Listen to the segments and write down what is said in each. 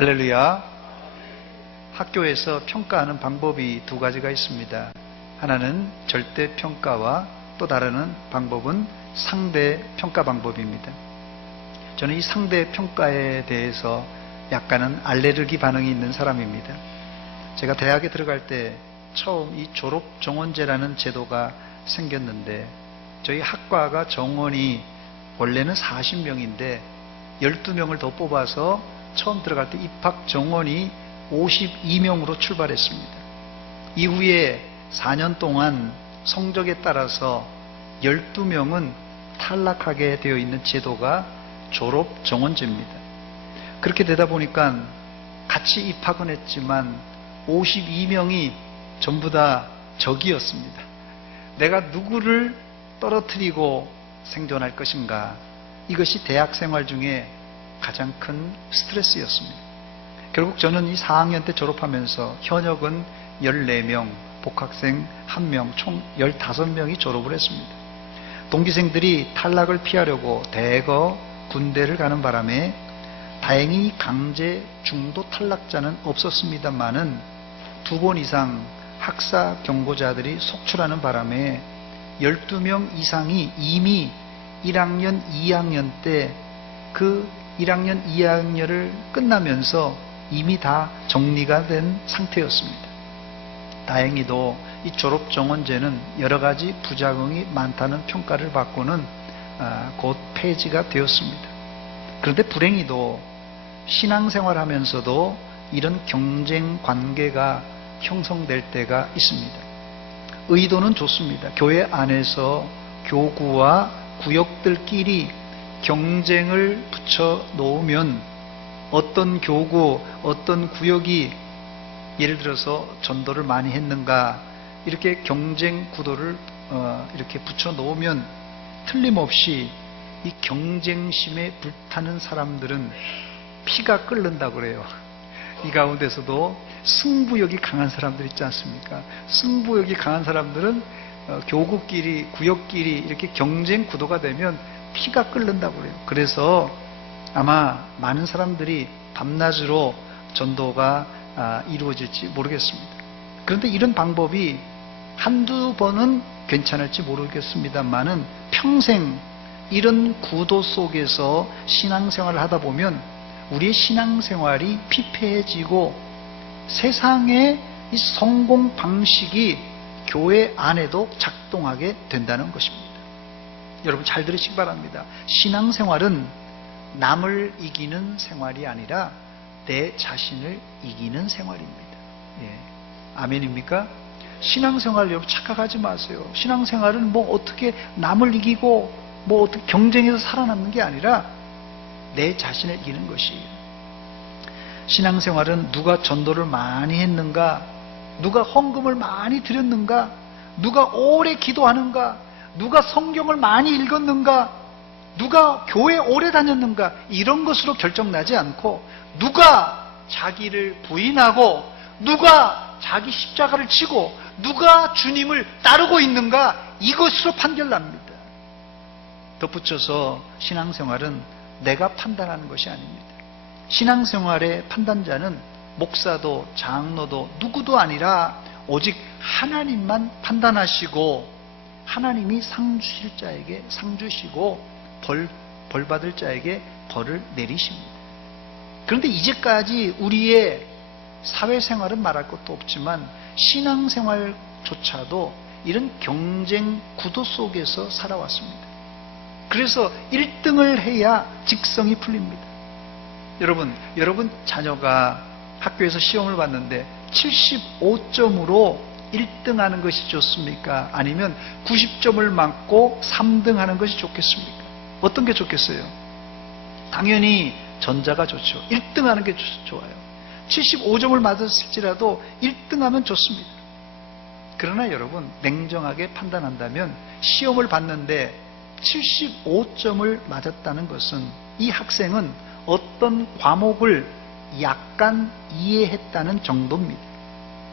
할렐루야. 학교에서 평가하는 방법이 두 가지가 있습니다. 하나는 절대 평가와 또 다른 방법은 상대 평가 방법입니다. 저는 이 상대 평가에 대해서 약간은 알레르기 반응이 있는 사람입니다. 제가 대학에 들어갈 때 처음 이 졸업 정원제라는 제도가 생겼는데, 저희 학과가 정원이 원래는 40명인데 12명을 더 뽑아서 처음 들어갈 때 입학 정원이 52명으로 출발했습니다. 이후에 4년 동안 성적에 따라서 12명은 탈락하게 되어 있는 제도가 졸업 정원제입니다. 그렇게 되다 보니까 같이 입학은 했지만 52명이 전부 다 적이었습니다. 내가 누구를 떨어뜨리고 생존할 것인가, 이것이 대학 생활 중에 가장 큰 스트레스였습니다. 결국 저는 이 4학년 때 졸업하면서 현역은 14명, 복학생 1명, 총 15명이 졸업을 했습니다. 동기생들이 탈락을 피하려고 대거 군대를 가는 바람에 다행히 강제 중도 탈락자는 없었습니다만은 2번 이상 학사 경고자들이 속출하는 바람에 12명 이상이 이미 1학년, 2학년 때 그 1학년, 2학년을 끝나면서 이미 다 정리가 된 상태였습니다. 다행히도 이 졸업 정원제는 여러 가지 부작용이 많다는 평가를 받고는 곧 폐지가 되었습니다. 그런데 불행히도 신앙생활 하면서도 이런 경쟁 관계가 형성될 때가 있습니다. 의도는 좋습니다. 교회 안에서 교구와 구역들끼리 경쟁을 붙여 놓으면 어떤 교구, 어떤 구역이 예를 들어서 전도를 많이 했는가, 이렇게 경쟁 구도를 이렇게 붙여 놓으면 틀림없이 이 경쟁심에 불타는 사람들은 피가 끓는다고 그래요. 이 가운데서도 승부욕이 강한 사람들 있지 않습니까? 승부욕이 강한 사람들은 교구끼리, 구역끼리 이렇게 경쟁 구도가 되면 피가 끓는다고 그래요. 그래서 아마 많은 사람들이 밤낮으로 전도가 이루어질지 모르겠습니다. 그런데 이런 방법이 한두 번은 괜찮을지 모르겠습니다만은 평생 이런 구도 속에서 신앙생활을 하다 보면 우리의 신앙생활이 피폐해지고 세상의 이 성공 방식이 교회 안에도 작동하게 된다는 것입니다. 여러분 잘 들으시기 바랍니다. 신앙생활은 남을 이기는 생활이 아니라 내 자신을 이기는 생활입니다. 예. 아멘입니까? 신앙생활 여러분 착각하지 마세요. 신앙생활은 뭐 어떻게 남을 이기고 뭐 어떻게 경쟁해서 살아남는 게 아니라 내 자신을 이기는 것이에요. 신앙생활은 누가 전도를 많이 했는가, 누가 헌금을 많이 드렸는가, 누가 오래 기도하는가, 누가 성경을 많이 읽었는가, 누가 교회 오래 다녔는가, 이런 것으로 결정나지 않고 누가 자기를 부인하고 누가 자기 십자가를 지고 누가 주님을 따르고 있는가, 이것으로 판결납니다. 덧붙여서 신앙생활은 내가 판단하는 것이 아닙니다. 신앙생활의 판단자는 목사도 장로도 누구도 아니라 오직 하나님만 판단하시고 하나님이 상 주실 자에게 상 주시고 벌 받을 자에게 벌을 내리십니다. 그런데 이제까지 우리의 사회생활은 말할 것도 없지만 신앙생활조차도 이런 경쟁 구도 속에서 살아왔습니다. 그래서 1등을 해야 직성이 풀립니다. 여러분 자녀가 학교에서 시험을 봤는데 75점으로 1등 하는 것이 좋습니까? 아니면 90점을 맞고 3등 하는 것이 좋겠습니까? 어떤 게 좋겠어요? 당연히 전자가 좋죠. 1등 하는 게 좋아요. 75점을 맞았을지라도 1등 하면 좋습니다. 그러나 여러분 냉정하게 판단한다면 시험을 봤는데 75점을 맞았다는 것은 이 학생은 어떤 과목을 약간 이해했다는 정도입니다.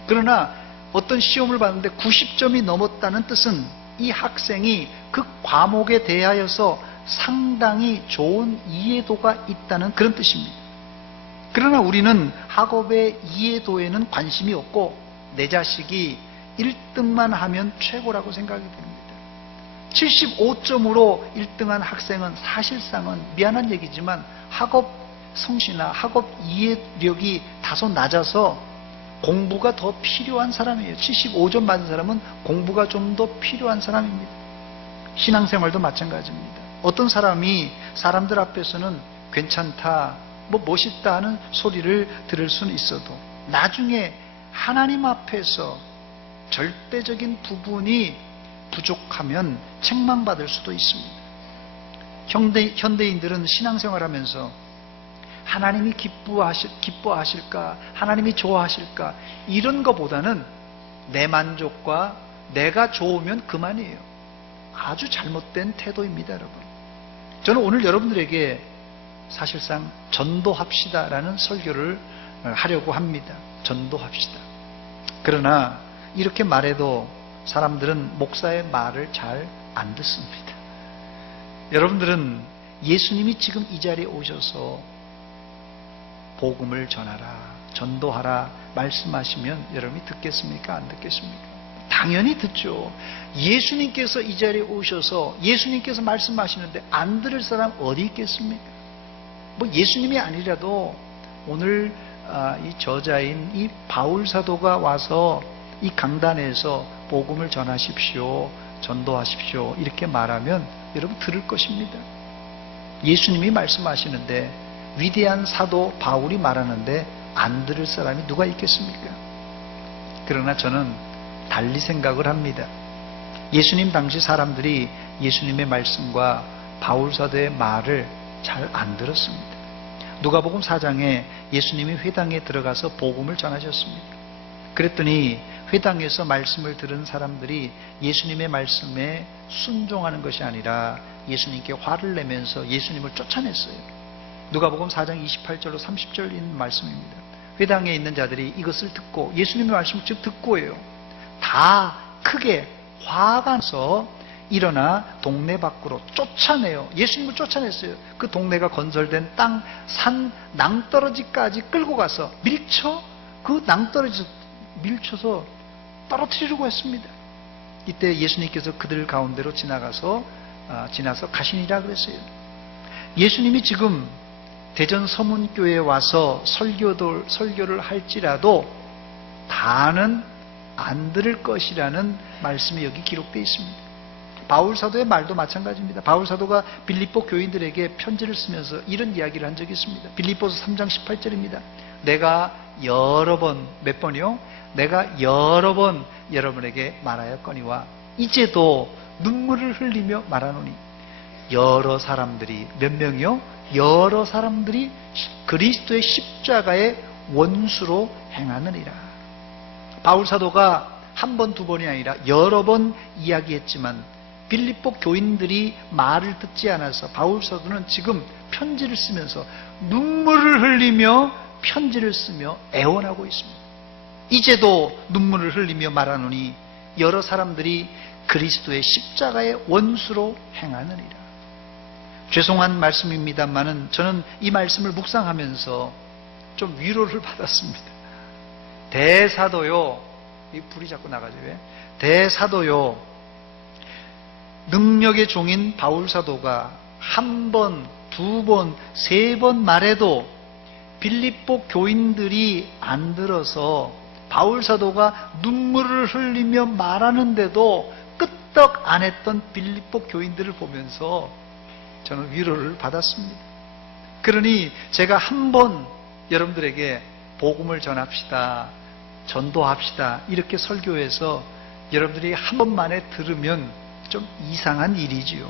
그러나 어떤 시험을 봤는데 90점이 넘었다는 뜻은 이 학생이 그 과목에 대하여서 상당히 좋은 이해도가 있다는 그런 뜻입니다. 그러나 우리는 학업의 이해도에는 관심이 없고 내 자식이 1등만 하면 최고라고 생각이 됩니다. 75점으로 1등한 학생은 사실상은 미안한 얘기지만 학업 성취나 학업 이해력이 다소 낮아서 공부가 더 필요한 사람이에요. 75점 받은 사람은 공부가 좀 더 필요한 사람입니다. 신앙생활도 마찬가지입니다. 어떤 사람이 사람들 앞에서는 괜찮다, 멋있다 하는 소리를 들을 수는 있어도 나중에 하나님 앞에서 절대적인 부분이 부족하면 책망받을 수도 있습니다. 현대인들은 신앙생활하면서 하나님이 기뻐하실까, 하나님이 좋아하실까, 이런 것보다는 내 만족과 내가 좋으면 그만이에요. 아주 잘못된 태도입니다, 여러분. 저는 오늘 여러분들에게 사실상 전도합시다라는 설교를 하려고 합니다. 전도합시다. 그러나 이렇게 말해도 사람들은 목사의 말을 잘 안 듣습니다. 여러분들은 예수님이 지금 이 자리에 오셔서 복음을 전하라, 전도하라 말씀하시면 여러분이 듣겠습니까? 안 듣겠습니까? 당연히 듣죠. 예수님께서 이 자리에 오셔서 예수님께서 말씀하시는데 안 들을 사람 어디 있겠습니까? 예수님이 아니라도 오늘 이 저자인 이 바울 사도가 와서 이 강단에서 복음을 전하십시오, 전도하십시오 이렇게 말하면 여러분 들을 것입니다. 예수님이 말씀하시는데 위대한 사도 바울이 말하는데 안 들을 사람이 누가 있겠습니까? 그러나 저는 달리 생각을 합니다. 예수님 당시 사람들이 예수님의 말씀과 바울 사도의 말을 잘 안 들었습니다. 누가복음 4장에 예수님이 회당에 들어가서 복음을 전하셨습니다. 그랬더니 회당에서 말씀을 들은 사람들이 예수님의 말씀에 순종하는 것이 아니라 예수님께 화를 내면서 예수님을 쫓아냈어요. 누가복음 4장 28절로 30절인 말씀입니다. 회당에 있는 자들이 이것을 듣고 예수님의 말씀을 즉 듣고예요. 다 크게 화가 나서 일어나 동네 밖으로 쫓아내요. 예수님을 쫓아냈어요. 그 동네가 건설된 땅, 산, 낭떠러지까지 끌고 가서 밀쳐 그 낭떠러지 밀쳐서 떨어뜨리려고 했습니다. 이때 예수님께서 그들 가운데로 지나서 가시니라 그랬어요. 예수님이 지금 대전 서문교회에 와서 설교를 할지라도 다는 안 들을 것이라는 말씀이 여기 기록되어 있습니다. 바울 사도의 말도 마찬가지입니다. 바울 사도가 빌립보 교인들에게 편지를 쓰면서 이런 이야기를 한 적이 있습니다. 빌립보서 3장 18절입니다. 내가 여러 번, 몇 번이요? 내가 여러 번 여러분에게 말하였거니와 이제도 눈물을 흘리며 말하노니 여러 사람들이, 몇 명이요? 여러 사람들이 그리스도의 십자가의 원수로 행하느니라. 바울 사도가 한 번, 두 번이 아니라 여러 번 이야기했지만 빌립보 교인들이 말을 듣지 않아서 바울 사도는 지금 편지를 쓰면서 눈물을 흘리며 편지를 쓰며 애원하고 있습니다. 이제도 눈물을 흘리며 말하노니 여러 사람들이 그리스도의 십자가의 원수로 행하느니라. 죄송한 말씀입니다만은 저는 이 말씀을 묵상하면서 좀 위로를 받았습니다. 대사도요, 이 불이 자꾸 나가죠. 왜? 대사도요, 능력의 종인 바울 사도가 한 번, 두 번, 세 번 말해도 빌립보 교인들이 안 들어서 바울 사도가 눈물을 흘리며 말하는데도 끄떡 안 했던 빌립보 교인들을 보면서 저는 위로를 받았습니다. 그러니 제가 한 번 여러분들에게 복음을 전합시다, 전도합시다 이렇게 설교해서 여러분들이 한 번만에 들으면 좀 이상한 일이지요.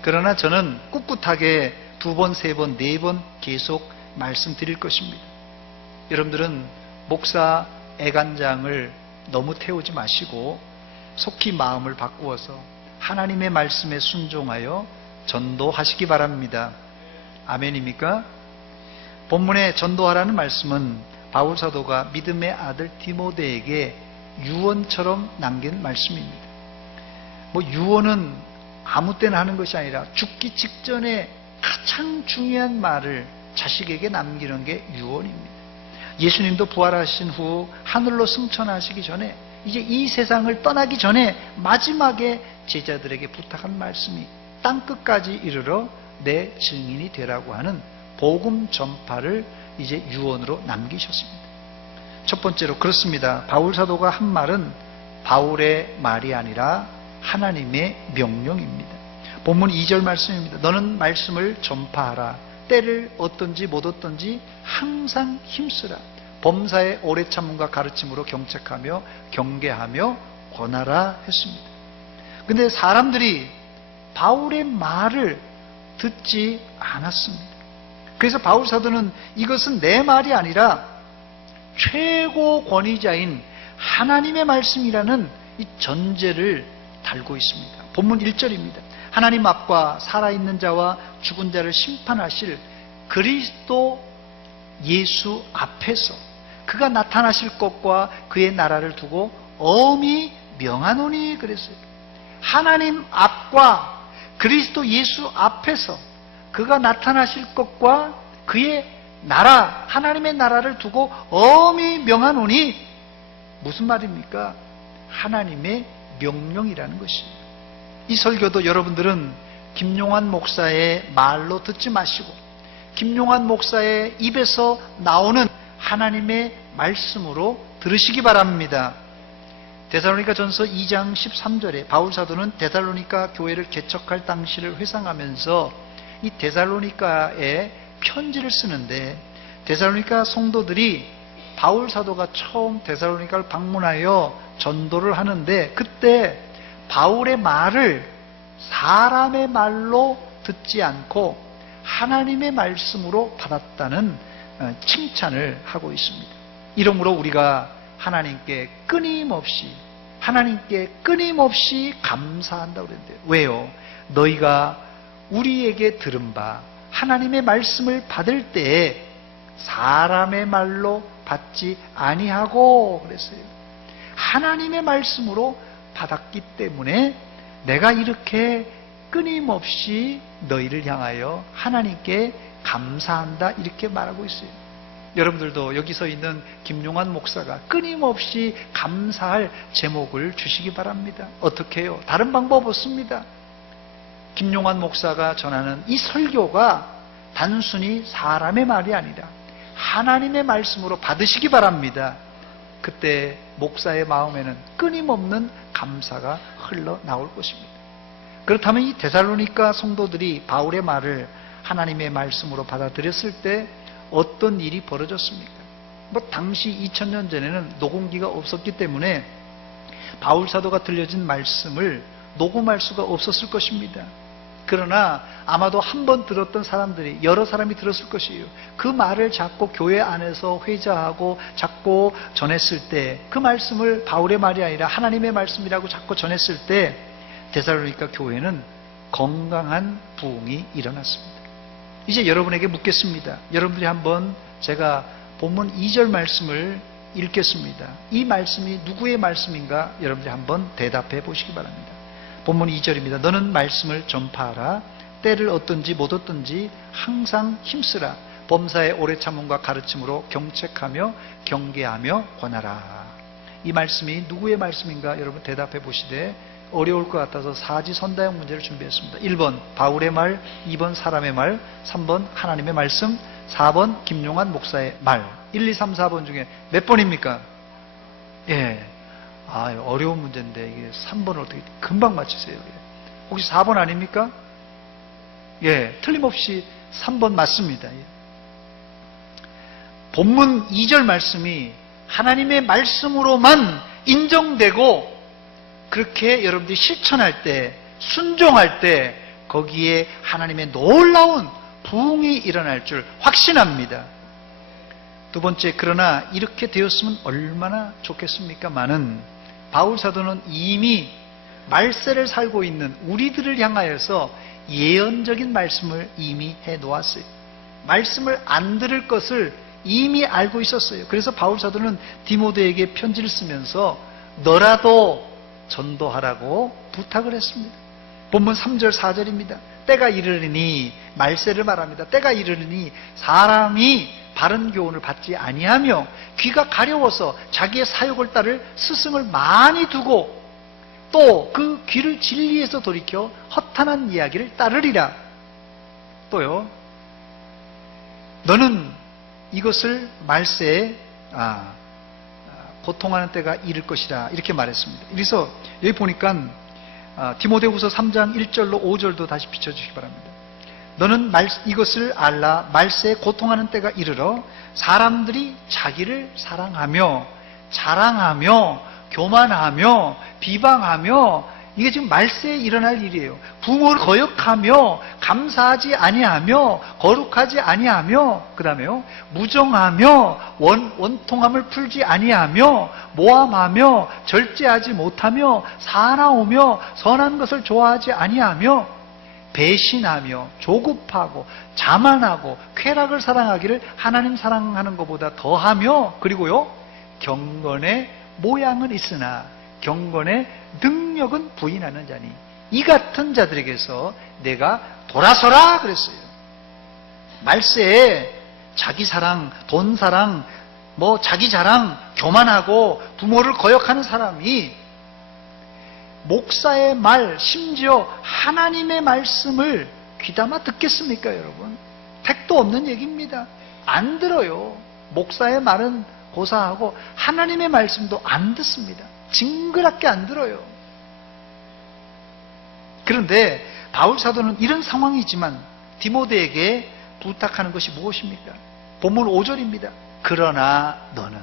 그러나 저는 꿋꿋하게 두 번, 세 번, 네 번 계속 말씀드릴 것입니다. 여러분들은 목사 애간장을 너무 태우지 마시고 속히 마음을 바꾸어서 하나님의 말씀에 순종하여 전도하시기 바랍니다. 아멘입니까? 본문에 전도하라는 말씀은 바울 사도가 믿음의 아들 디모데에게 유언처럼 남긴 말씀입니다. 유언은 아무 때나 하는 것이 아니라 죽기 직전에 가장 중요한 말을 자식에게 남기는 게 유언입니다. 예수님도 부활하신 후 하늘로 승천하시기 전에, 이제 이 세상을 떠나기 전에 마지막에 제자들에게 부탁한 말씀이 땅끝까지 이르러 내 증인이 되라고 하는 복음 전파를 이제 유언으로 남기셨습니다. 첫 번째로 그렇습니다. 바울 사도가 한 말은 바울의 말이 아니라 하나님의 명령입니다. 본문 2절 말씀입니다. 너는 말씀을 전파하라. 때를 어떤지 못 어떤지 항상 힘쓰라. 범사의 오래 참음과 가르침으로 경책하며 경계하며 권하라 했습니다. 근데 사람들이 바울의 말을 듣지 않았습니다. 그래서 바울 사도는 이것은 내 말이 아니라 최고 권위자인 하나님의 말씀이라는 이 전제를 달고 있습니다. 본문 1절입니다. 하나님 앞과 살아있는 자와 죽은 자를 심판하실 그리스도 예수 앞에서 그가 나타나실 것과 그의 나라를 두고 엄히 명하노니 그랬어요. 하나님 앞과 그리스도 예수 앞에서 그가 나타나실 것과 그의 나라, 하나님의 나라를 두고 엄히 명하노니 무슨 말입니까? 하나님의 명령이라는 것이에요. 이 설교도 여러분들은 김용환 목사의 말로 듣지 마시고 김용환 목사의 입에서 나오는 하나님의 말씀으로 들으시기 바랍니다. 데살로니가 전서 2장 13절에 바울 사도는 데살로니가 교회를 개척할 당시를 회상하면서 이 데살로니가에 편지를 쓰는데, 데살로니가 성도들이 바울 사도가 처음 데살로니가를 방문하여 전도를 하는데 그때 바울의 말을 사람의 말로 듣지 않고 하나님의 말씀으로 받았다는 칭찬을 하고 있습니다. 이러므로 우리가 하나님께 끊임없이 감사한다고 그랬는데, 왜요? 너희가 우리에게 들은 바 하나님의 말씀을 받을 때에 사람의 말로 받지 아니하고 그랬어요. 하나님의 말씀으로 받았기 때문에 내가 이렇게 끊임없이 너희를 향하여 하나님께 감사한다 이렇게 말하고 있어요. 여러분들도 여기서 있는 김용환 목사가 끊임없이 감사할 제목을 주시기 바랍니다. 어떻게 해요? 다른 방법 없습니다. 김용환 목사가 전하는 이 설교가 단순히 사람의 말이 아니라 하나님의 말씀으로 받으시기 바랍니다. 그때 목사의 마음에는 끊임없는 감사가 흘러나올 것입니다. 그렇다면 이 데살로니가 성도들이 바울의 말을 하나님의 말씀으로 받아들였을 때 어떤 일이 벌어졌습니까? 당시 2000년 전에는 녹음기가 없었기 때문에 바울 사도가 들려진 말씀을 녹음할 수가 없었을 것입니다. 그러나 아마도 한 번 들었던 사람들이 여러 사람이 들었을 것이에요. 그 말을 자꾸 교회 안에서 회자하고 자꾸 전했을 때, 그 말씀을 바울의 말이 아니라 하나님의 말씀이라고 자꾸 전했을 때 데살로니가 교회는 건강한 부흥이 일어났습니다. 이제 여러분에게 묻겠습니다. 여러분들이 한번 제가 본문 2절 말씀을 읽겠습니다. 이 말씀이 누구의 말씀인가 여러분들이 한번 대답해 보시기 바랍니다. 본문 2절입니다. 너는 말씀을 전파하라. 때를 어떤지 못 어떤지 항상 힘쓰라. 범사의 오래 참음과 가르침으로 경책하며 경계하며 권하라. 이 말씀이 누구의 말씀인가 여러분 대답해 보시되 어려울 것 같아서 사지선다형 문제를 준비했습니다. 1번 바울의 말, 2번 사람의 말, 3번 하나님의 말씀, 4번 김용환 목사의 말. 1, 2, 3, 4번 중에 몇 번입니까? 예. 어려운 문제인데 이게 3번을 어떻게 금방 맞히세요? 혹시 4번 아닙니까? 예, 틀림없이 3번 맞습니다. 본문 2절 말씀이 하나님의 말씀으로만 인정되고 그렇게 여러분들이 실천할 때, 순종할 때 거기에 하나님의 놀라운 부흥이 일어날 줄 확신합니다. 두 번째, 그러나 이렇게 되었으면 얼마나 좋겠습니까마는 바울 사도는 이미 말세를 살고 있는 우리들을 향하여서 예언적인 말씀을 이미 해놓았어요. 말씀을 안 들을 것을 이미 알고 있었어요. 그래서 바울 사도는 디모데에게 편지를 쓰면서 너라도 전도하라고 부탁을 했습니다. 본문 3절 4절입니다. 때가 이르리니 말세를 말합니다. 때가 이르니 사람이 바른 교훈을 받지 아니하며 귀가 가려워서 자기의 사욕을 따를 스승을 많이 두고 또 그 귀를 진리에서 돌이켜 허탄한 이야기를 따르리라. 또요, 너는 이것을 말세에 고통하는 때가 이를 것이라 이렇게 말했습니다. 그래서 여기 보니까 디모데후서 3장 1절로 5절도 다시 비춰주시기 바랍니다. 너는 이것을 알라. 말세에 고통하는 때가 이르러 사람들이 자기를 사랑하며 자랑하며 교만하며 비방하며, 이게 지금 말세에 일어날 일이에요. 부모를 거역하며 감사하지 아니하며 거룩하지 아니하며, 그 다음에요, 무정하며 원통함을 풀지 아니하며 모함하며 절제하지 못하며 사나우며 선한 것을 좋아하지 아니하며 배신하며 조급하고 자만하고 쾌락을 사랑하기를 하나님 사랑하는 것보다 더하며, 그리고요, 경건의 모양은 있으나 경건의 능력은 부인하는 자니 이 같은 자들에게서 내가 돌아서라 그랬어요. 말세에 자기 사랑, 돈 사랑, 자기 자랑, 교만하고 부모를 거역하는 사람이 목사의 말, 심지어 하나님의 말씀을 귀담아 듣겠습니까, 여러분? 택도 없는 얘기입니다. 안 들어요. 목사의 말은 고사하고 하나님의 말씀도 안 듣습니다. 징그럽게 안 들어요. 그런데 바울 사도는 이런 상황이지만 디모데에게 부탁하는 것이 무엇입니까? 본문 5절입니다. 그러나 너는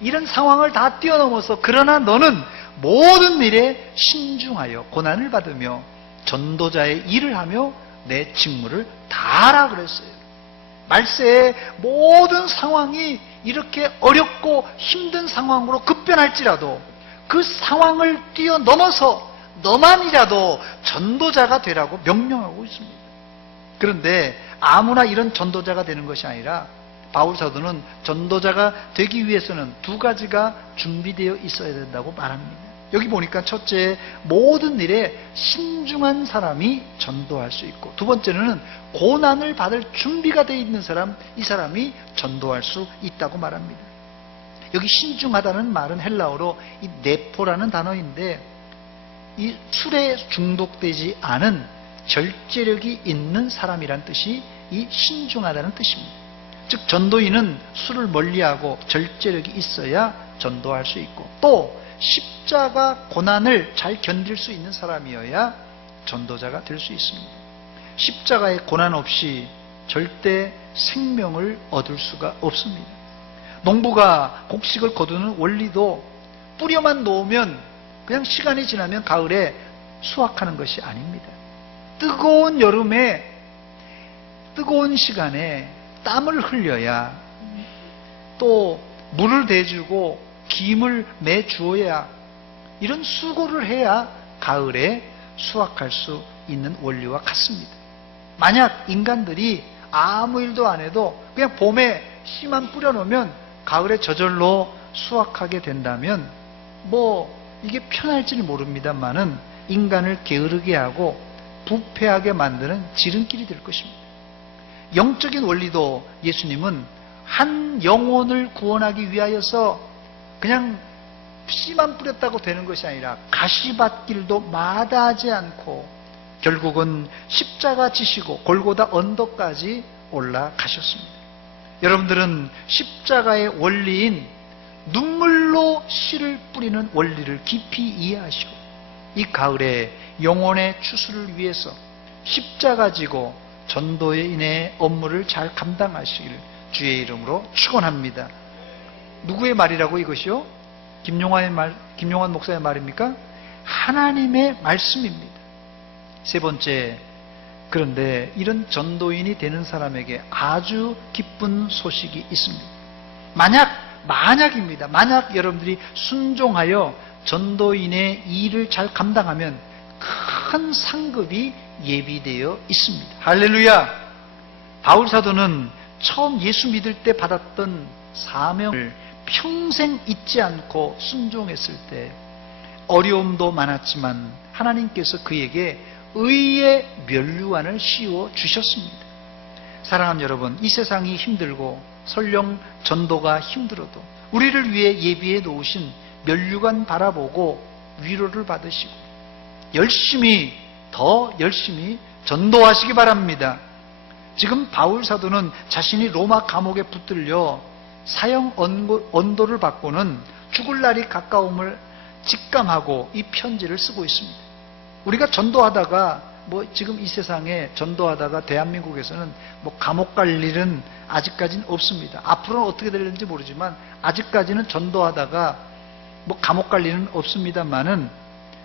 이런 상황을 다 뛰어넘어서 그러나 너는 모든 일에 신중하여 고난을 받으며 전도자의 일을 하며 내 직무를 다하라 그랬어요. 말세에 모든 상황이 이렇게 어렵고 힘든 상황으로 급변할지라도 그 상황을 뛰어넘어서 너만이라도 전도자가 되라고 명령하고 있습니다. 그런데 아무나 이런 전도자가 되는 것이 아니라 바울 사도는 전도자가 되기 위해서는 두 가지가 준비되어 있어야 된다고 말합니다. 여기 보니까 첫째, 모든 일에 신중한 사람이 전도할 수 있고, 두 번째는 고난을 받을 준비가 되어 있는 사람, 이 사람이 전도할 수 있다고 말합니다. 여기 신중하다는 말은 헬라어로 이 네포라는 단어인데, 이 술에 중독되지 않은 절제력이 있는 사람이란 뜻이 이 신중하다는 뜻입니다. 즉 전도인은 술을 멀리하고 절제력이 있어야 전도할 수 있고, 또 십자가 고난을 잘 견딜 수 있는 사람이어야 전도자가 될 수 있습니다. 십자가의 고난 없이 절대 생명을 얻을 수가 없습니다. 농부가 곡식을 거두는 원리도 뿌려만 놓으면 그냥 시간이 지나면 가을에 수확하는 것이 아닙니다. 뜨거운 여름에 뜨거운 시간에 땀을 흘려야, 또 물을 대주고 김을 매주어야, 이런 수고를 해야 가을에 수확할 수 있는 원리와 같습니다. 만약 인간들이 아무 일도 안 해도 그냥 봄에 씨만 뿌려놓으면 가을에 저절로 수확하게 된다면 이게 편할지는 모릅니다만은 인간을 게으르게 하고 부패하게 만드는 지름길이 될 것입니다. 영적인 원리도 예수님은 한 영혼을 구원하기 위하여서 그냥 씨만 뿌렸다고 되는 것이 아니라 가시밭길도 마다하지 않고 결국은 십자가 지시고 골고다 언덕까지 올라가셨습니다. 여러분들은 십자가의 원리인 눈물로 씨를 뿌리는 원리를 깊이 이해하시고 이 가을에 영혼의 추수를 위해서 십자가 지고 전도인의 업무를 잘 감당하시기를 주의 이름으로 축원합니다. 누구의 말이라고 이것이요? 김용환 목사의 말입니까? 하나님의 말씀입니다. 세 번째, 그런데 이런 전도인이 되는 사람에게 아주 기쁜 소식이 있습니다. 만약입니다. 만약 여러분들이 순종하여 전도인의 일을 잘 감당하면 큰 상급이 예비되어 있습니다. 할렐루야! 바울 사도는 처음 예수 믿을 때 받았던 사명을 평생 잊지 않고 순종했을 때 어려움도 많았지만 하나님께서 그에게 의의 면류관을 씌워 주셨습니다. 사랑하는 여러분, 이 세상이 힘들고 설령 전도가 힘들어도 우리를 위해 예비해 놓으신 면류관 바라보고 위로를 받으시고 열심히, 더 열심히 전도하시기 바랍니다. 지금 바울 사도는 자신이 로마 감옥에 붙들려 사형 언도를 받고는 죽을 날이 가까움을 직감하고 이 편지를 쓰고 있습니다. 우리가 전도하다가 지금 이 세상에 전도하다가 대한민국에서는 감옥 갈 일은 아직까지는 없습니다. 앞으로는 어떻게 될지 모르지만 아직까지는 전도하다가 감옥 갈 일은 없습니다만은,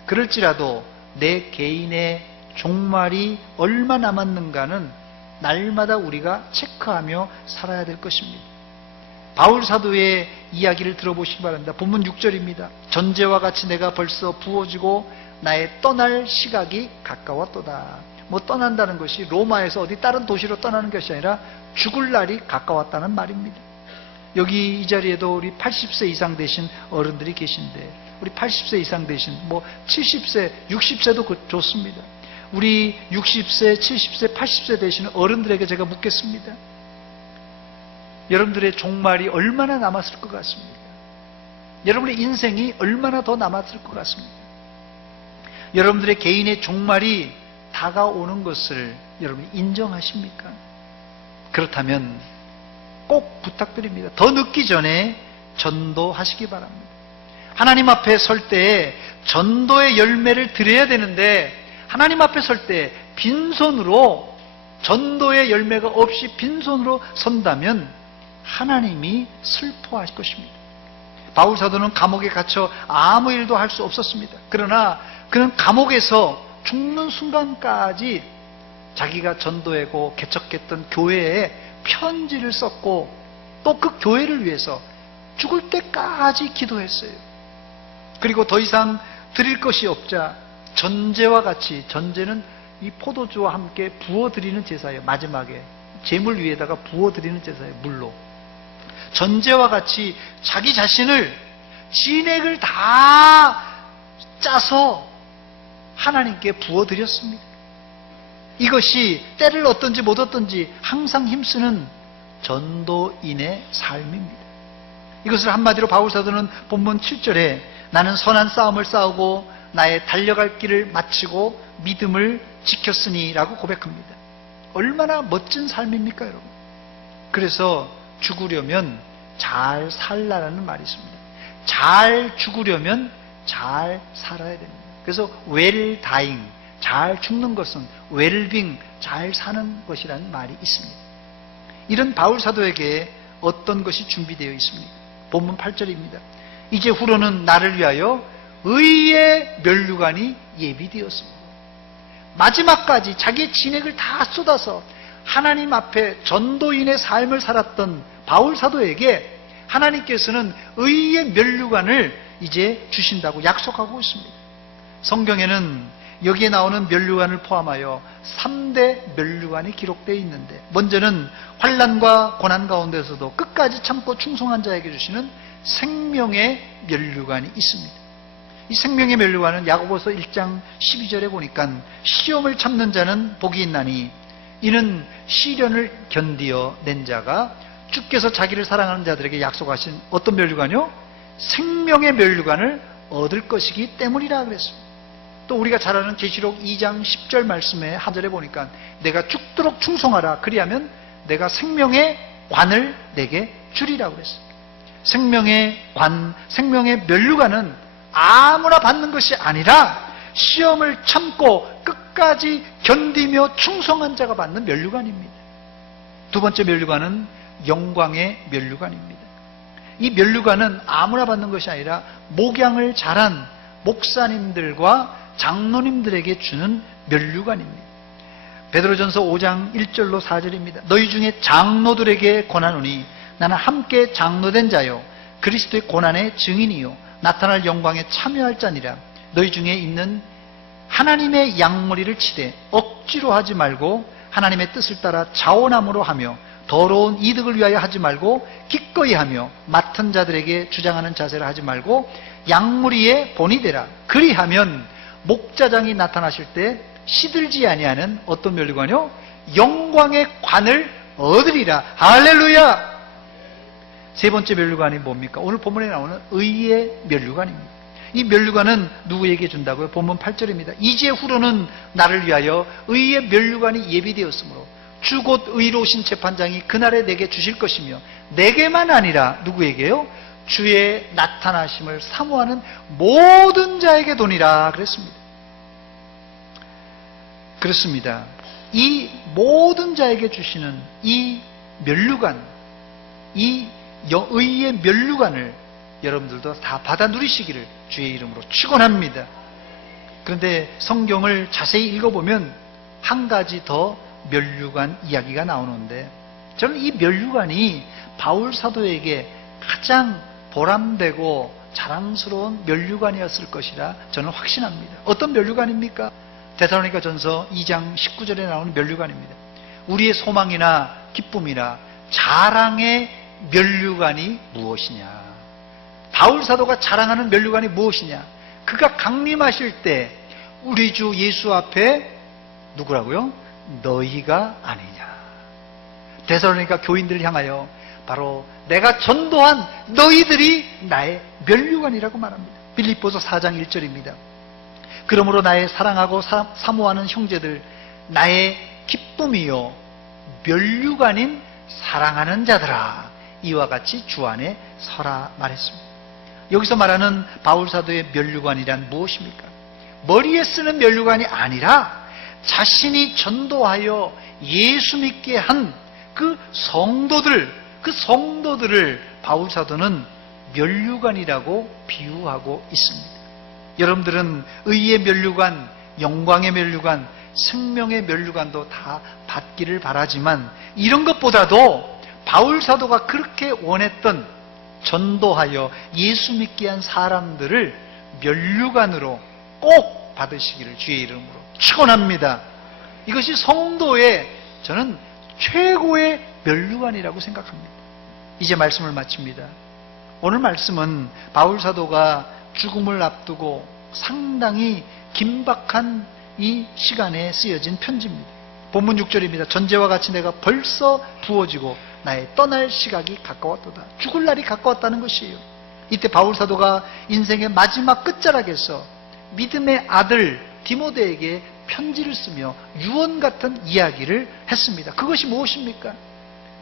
그럴지라도 내 개인의 종말이 얼마 남았는가는 날마다 우리가 체크하며 살아야 될 것입니다. 바울 사도의 이야기를 들어보시기 바랍니다. 본문 6절입니다. 전제와 같이 내가 벌써 부어지고 나의 떠날 시각이 가까웠도다. 떠난다는 것이 로마에서 어디 다른 도시로 떠나는 것이 아니라 죽을 날이 가까웠다는 말입니다. 여기 이 자리에도 우리 80세 이상 되신 어른들이 계신데, 우리 80세 이상 되신 70세, 60세도 좋습니다. 우리 60세, 70세, 80세 되시는 어른들에게 제가 묻겠습니다. 여러분들의 종말이 얼마나 남았을 것 같습니까? 여러분의 인생이 얼마나 더 남았을 것 같습니까? 여러분들의 개인의 종말이 다가오는 것을 여러분이 인정하십니까? 그렇다면 꼭 부탁드립니다. 더 늦기 전에 전도하시기 바랍니다. 하나님 앞에 설 때에 전도의 열매를 드려야 되는데, 하나님 앞에 설 때 빈손으로, 전도의 열매가 없이 빈손으로 선다면 하나님이 슬퍼하실 것입니다. 바울 사도는 감옥에 갇혀 아무 일도 할 수 없었습니다. 그러나 그는 감옥에서 죽는 순간까지 자기가 전도하고 개척했던 교회에 편지를 썼고, 또 그 교회를 위해서 죽을 때까지 기도했어요. 그리고 더 이상 드릴 것이 없자 전제와 같이, 전제는 이 포도주와 함께 부어드리는 제사예요. 마지막에 제물 위에다가 부어드리는 제사예요. 물로. 전제와 같이 자기 자신을, 진액을 다 짜서 하나님께 부어드렸습니다. 이것이 때를 얻든지 못 얻든지 항상 힘쓰는 전도인의 삶입니다. 이것을 한마디로 바울 사도는 본문 7절에 나는 선한 싸움을 싸우고 나의 달려갈 길을 마치고 믿음을 지켰으니 라고 고백합니다. 얼마나 멋진 삶입니까, 여러분? 그래서 죽으려면 잘 살라는 말이 있습니다. 잘 죽으려면 잘 살아야 됩니다. 그래서 well dying, 잘 죽는 것은 well being, 잘 사는 것이라는 말이 있습니다. 이런 바울 사도에게 어떤 것이 준비되어 있습니까? 본문 8절입니다. 이제 후로는 나를 위하여 의의 면류관이 예비되었습니다. 마지막까지 자기의 진액을 다 쏟아서 하나님 앞에 전도인의 삶을 살았던 바울 사도에게 하나님께서는 의의 면류관을 이제 주신다고 약속하고 있습니다. 성경에는 여기에 나오는 면류관을 포함하여 3대 면류관이 기록되어 있는데, 먼저는 환난과 고난 가운데서도 끝까지 참고 충성한 자에게 주시는 생명의 면류관이 있습니다. 이 생명의 면류관은 야고보서 1장 12절에 보니까 시험을 참는 자는 복이 있나니 이는 시련을 견디어 낸 자가 주께서 자기를 사랑하는 자들에게 약속하신 어떤 면류관이요? 생명의 면류관을 얻을 것이기 때문이라 그랬습니다. 또 우리가 잘 아는 계시록 2장 10절 말씀에 하절에 보니까 내가 죽도록 충성하라, 그리하면 내가 생명의 관을 내게 주리라 그랬어요. 생명의 관, 생명의 면류관은 아무나 받는 것이 아니라 시험을 참고 끝까지 견디며 충성한 자가 받는 면류관입니다. 두 번째 면류관은 영광의 면류관입니다. 이 면류관은 아무나 받는 것이 아니라 목양을 잘한 목사님들과 장로님들에게 주는 면류관입니다. 베드로전서 5장 1절로 4절입니다. 너희 중에 장로들에게 권하노니 나는 함께 장로된 자요 그리스도의 고난의 증인이요 나타날 영광에 참여할 자니라. 너희 중에 있는 하나님의 양머리를 치되 억지로 하지 말고 하나님의 뜻을 따라 자원함으로 하며 더러운 이득을 위하여 하지 말고 기꺼이 하며 맡은 자들에게 주장하는 자세를 하지 말고 양무리의 본이 되라. 그리하면 목자장이 나타나실 때 시들지 아니하는 어떤 면류관이요? 영광의 관을 얻으리라. 할렐루야. 세 번째 면류관이 뭡니까? 오늘 본문에 나오는 의의 면류관입니다. 이 면류관은 누구에게 준다고요? 본문 8절입니다. 이제후로는 나를 위하여 의의 면류관이 예비되었으므로 주 곧 의로우신 재판장이 그날에 내게 주실 것이며 내게만 아니라 누구에게요? 주의 나타나심을 사모하는 모든 자에게 도니라 그랬습니다. 그렇습니다. 이 모든 자에게 주시는 이 면류관, 이 의의 면류관을 여러분들도 다 받아 누리시기를 주의 이름으로 축원합니다. 그런데 성경을 자세히 읽어보면 한 가지 더 면류관 이야기가 나오는데, 저는 이 면류관이 바울 사도에게 가장 보람되고 자랑스러운 면류관이었을 것이라 저는 확신합니다. 어떤 면류관입니까? 데살로니가 전서 2장 19절에 나오는 면류관입니다. 우리의 소망이나 기쁨이나 자랑의 면류관이 무엇이냐? 바울 사도가 자랑하는 면류관이 무엇이냐? 그가 강림하실 때 우리 주 예수 앞에 누구라고요? 너희가 아니냐. 데살로니가 교인들을 향하여 바로 내가 전도한 너희들이 나의 면류관이라고 말합니다. 빌립보서 4장 1절입니다. 그러므로 나의 사랑하고 사모하는 형제들, 나의 기쁨이요 면류관인 사랑하는 자들아, 이와 같이 주 안에 서라 말했습니다. 여기서 말하는 바울 사도의 면류관이란 무엇입니까? 머리에 쓰는 면류관이 아니라 자신이 전도하여 예수 믿게 한 그 성도들을 바울 사도는 면류관이라고 비유하고 있습니다. 여러분들은 의의 면류관, 영광의 면류관, 생명의 면류관도 다 받기를 바라지만, 이런 것보다도 바울 사도가 그렇게 원했던 전도하여 예수 믿게 한 사람들을 면류관으로 꼭 받으시기를 주의 이름으로 축원합니다. 이것이 성도의 저는 최고의 면류관이라고 생각합니다. 이제 말씀을 마칩니다. 오늘 말씀은 바울 사도가 죽음을 앞두고 상당히 긴박한 이 시간에 쓰여진 편지입니다. 본문 6절입니다. 전제와 같이 내가 벌써 부어지고 나의 떠날 시각이 가까웠도다. 죽을 날이 가까웠다는 것이에요. 이때 바울 사도가 인생의 마지막 끝자락에서 믿음의 아들 디모데에게 편지를 쓰며 유언 같은 이야기를 했습니다. 그것이 무엇입니까?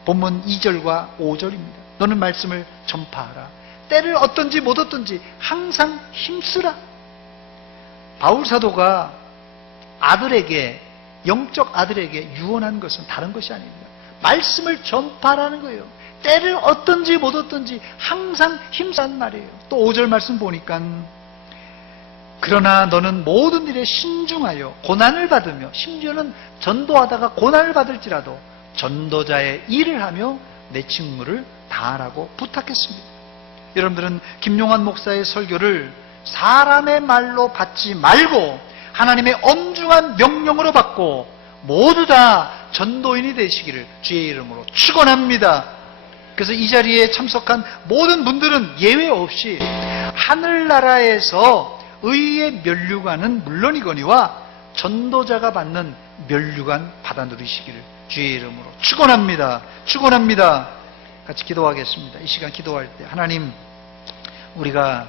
본문 2절과 5절입니다. 너는 말씀을 전파하라. 때를 얻든지 못 얻든지 항상 힘쓰라. 바울 사도가 아들에게, 영적 아들에게 유언한 것은 다른 것이 아닙니다. 말씀을 전파하라는 거예요. 때를 얻든지 못 얻든지 항상 힘쓰라는 말이에요. 또 5절 말씀 보니까 그러나 너는 모든 일에 신중하여 고난을 받으며, 심지어는 전도하다가 고난을 받을지라도 전도자의 일을 하며 내 직무를 다하라고 부탁했습니다. 여러분들은 김용환 목사의 설교를 사람의 말로 받지 말고 하나님의 엄중한 명령으로 받고 모두 다 전도인이 되시기를 주의 이름으로 축원합니다. 그래서 이 자리에 참석한 모든 분들은 예외 없이 하늘나라에서 의의 면류관은 물론이거니와 전도자가 받는 면류관 받아 누리시기를 주의 이름으로 축원합니다. 축원합니다. 같이 기도하겠습니다. 이 시간 기도할 때 하나님, 우리가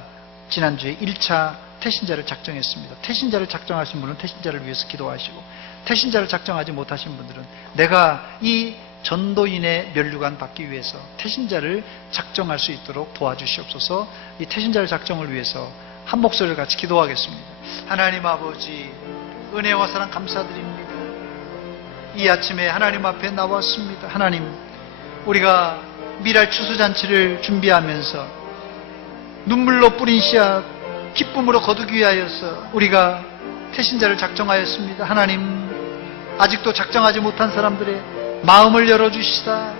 지난주에 1차 태신자를 작정했습니다. 태신자를 작정하신 분은 태신자를 위해서 기도하시고, 태신자를 작정하지 못하신 분들은 내가 이 전도인의 면류관 받기 위해서 태신자를 작정할 수 있도록 도와주시옵소서. 이 태신자를 작정을 위해서 한 목소리를 같이 기도하겠습니다. 하나님 아버지, 은혜와 사랑 감사드립니다. 이 아침에 하나님 앞에 나왔습니다. 하나님, 우리가 미랄 추수잔치를 준비하면서 눈물로 뿌린 씨앗 기쁨으로 거두기 위하여서 우리가 태신자를 작정하였습니다. 하나님, 아직도 작정하지 못한 사람들의 마음을 열어주시다.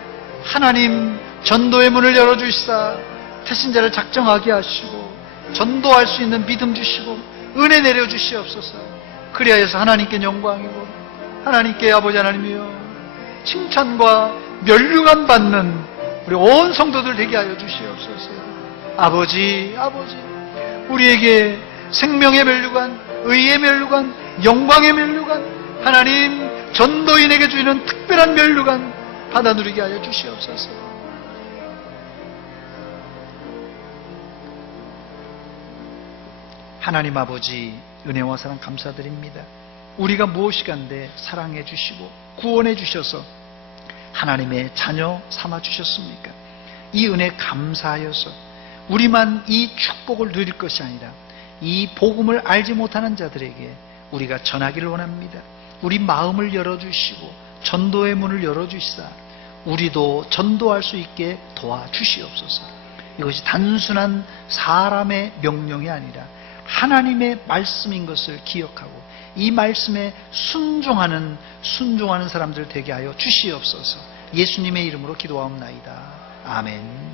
하나님, 전도의 문을 열어주시다. 태신자를 작정하게 하시고 전도할 수 있는 믿음 주시고 은혜 내려주시옵소서. 그리하여서 하나님께 영광이고 하나님께 아버지 하나님이여 칭찬과 면류관 받는 우리 온 성도들 되게 하여 주시옵소서. 아버지, 우리에게 생명의 면류관, 의의 면류관, 영광의 면류관, 하나님 전도인에게 주시는 특별한 면류관 받아 누리게 하여 주시옵소서. 하나님 아버지, 은혜와 사랑 감사드립니다. 우리가 무엇이간데 사랑해 주시고 구원해 주셔서 하나님의 자녀 삼아 주셨습니까? 이 은혜 감사하여서 우리만 이 축복을 누릴 것이 아니라 이 복음을 알지 못하는 자들에게 우리가 전하기를 원합니다. 우리 마음을 열어주시고 전도의 문을 열어주시사 우리도 전도할 수 있게 도와주시옵소서. 이것이 단순한 사람의 명령이 아니라 하나님의 말씀인 것을 기억하고 이 말씀에 순종하는 사람들 되게 하여 주시옵소서. 예수님의 이름으로 기도하옵나이다. 아멘.